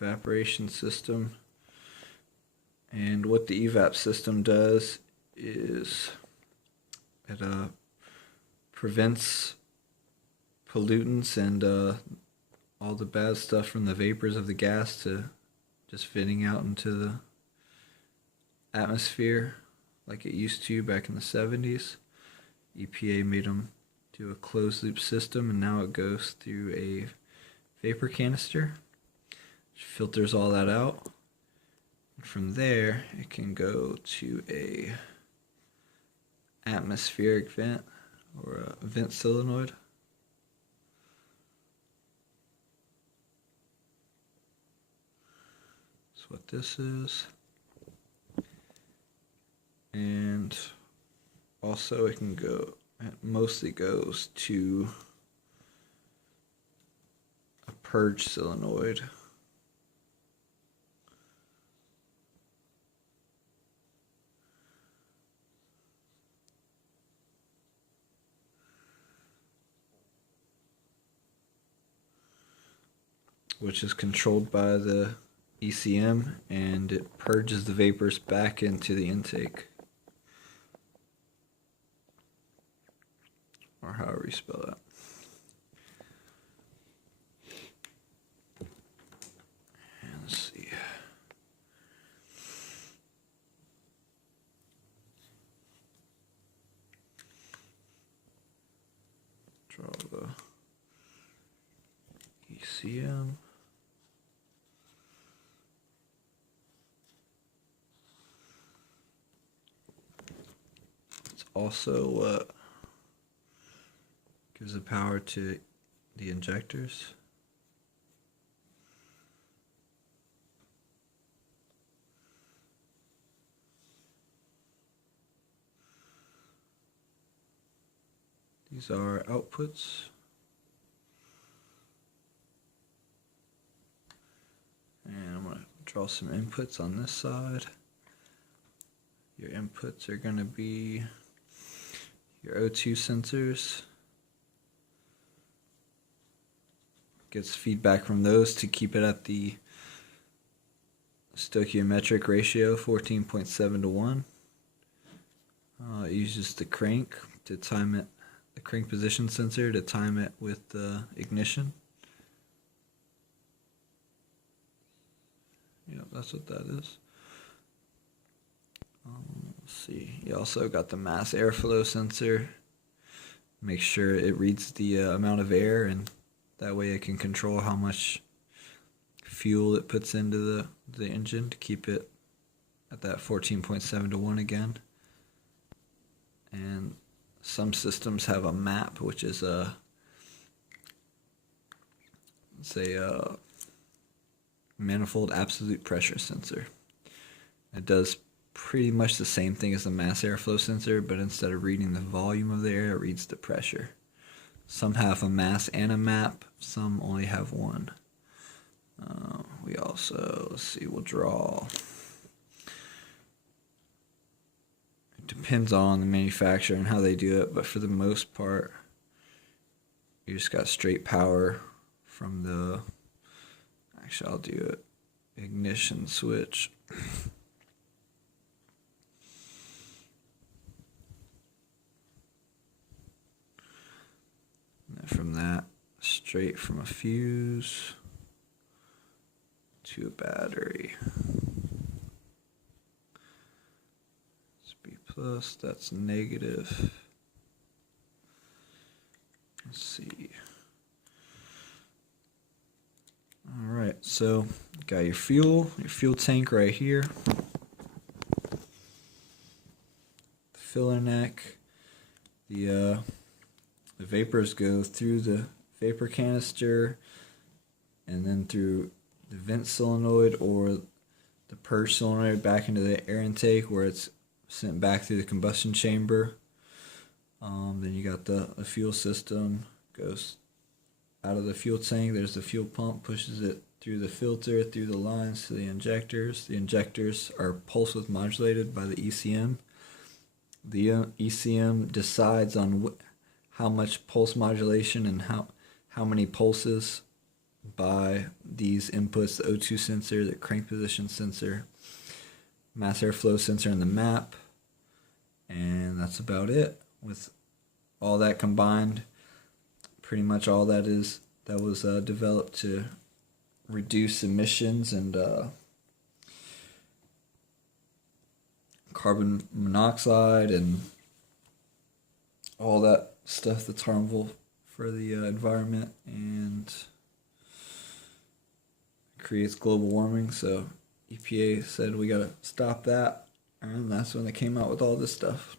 evaporation system. And what the evap system does is it prevents pollutants and all the bad stuff from the vapors of the gas to just venting out into the atmosphere like it used to back in the 70s. EPA made them do a closed loop system, and now it goes through a vapor canister, which filters all that out. And from there, it can go to a atmospheric vent or a vent solenoid. That's what this is. And also it mostly goes to a purge solenoid. Which is controlled by the ECM, and it purges the vapors back into the intake. Or however you spell that. And let's see. Draw the ECM. It's also what gives the power to the injectors. These are outputs. And I'm going to draw some inputs on this side. Your inputs are going to be your O2 sensors. Gets feedback from those to keep it at the stoichiometric ratio 14.7 to 1. It uses the crank to time it, the crank position sensor to time it with the ignition. Yep, that's what that is. Let's see. You also got the mass airflow sensor. Make sure it reads the amount of air, and that way it can control how much fuel it puts into the engine to keep it at that 14.7 to 1 again. And some systems have a MAP, which is a manifold absolute pressure sensor. It does pretty much the same thing as the mass airflow sensor, but instead of reading the volume of the air, it reads the pressure. Some have a mass and a MAP, some only have one. We also, let's see, we'll draw. It depends on the manufacturer and how they do it, but for the most part, you just got straight power from the, actually I'll do it, ignition switch. And from that, straight from a fuse to a battery. It's B plus, that's negative. Let's see. Alright, so you got your fuel tank right here. The filler neck. The vapors go through the vapor canister and then through the vent solenoid or the purge solenoid back into the air intake where it's sent back through the combustion chamber. Then you got the fuel system, goes out of the fuel tank, there's the fuel pump, pushes it through the filter, through the lines to the injectors. The injectors are pulse width modulated by the ECM. The ECM decides on how much pulse modulation and how many pulses by these inputs: the O2 sensor, the crank position sensor, mass airflow sensor, and the map. And that's about it. With all that combined, pretty much all that was developed to reduce emissions and carbon monoxide and all that stuff that's harmful for the environment and creates global warming. So EPA said we gotta stop that, and that's when they came out with all this stuff.